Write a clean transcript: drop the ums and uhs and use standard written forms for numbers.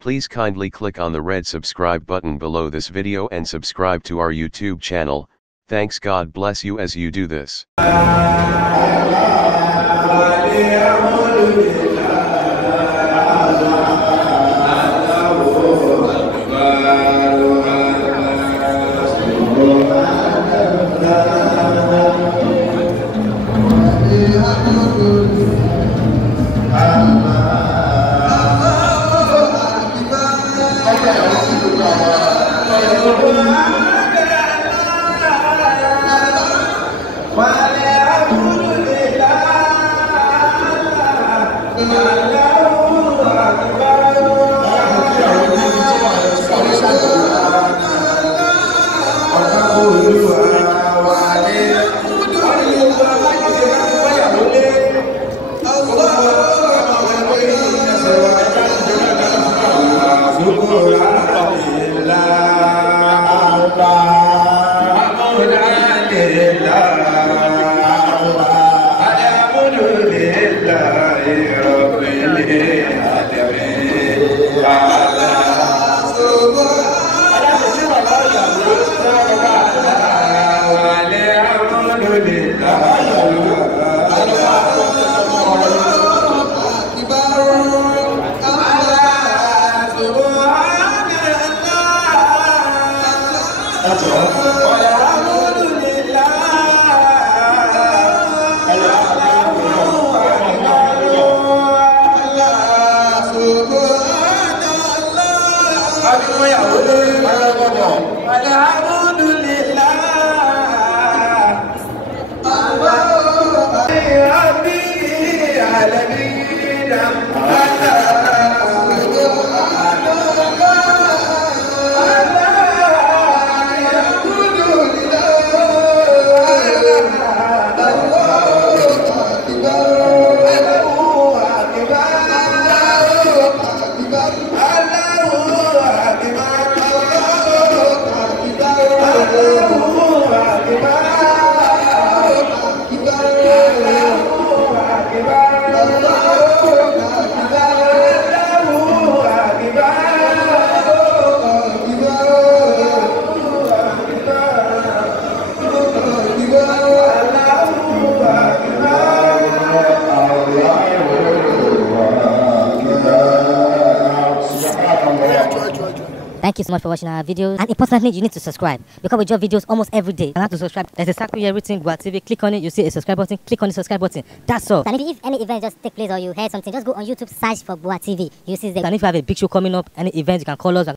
Please kindly click on the red subscribe button below this video and subscribe to our YouTube channel. Thanks. God bless you as you do this. Thank you so much for watching our videos, and importantly, you need to subscribe because we drop videos almost every day. You have to subscribe. There's a circle here written Gboah TV. Click on it, you see a subscribe button. Click on the subscribe button. That's all. And if any event just take place or you heard something, just go on YouTube, search for Gboah TV. You see the. And if you have a big show coming up, any event, you can call us.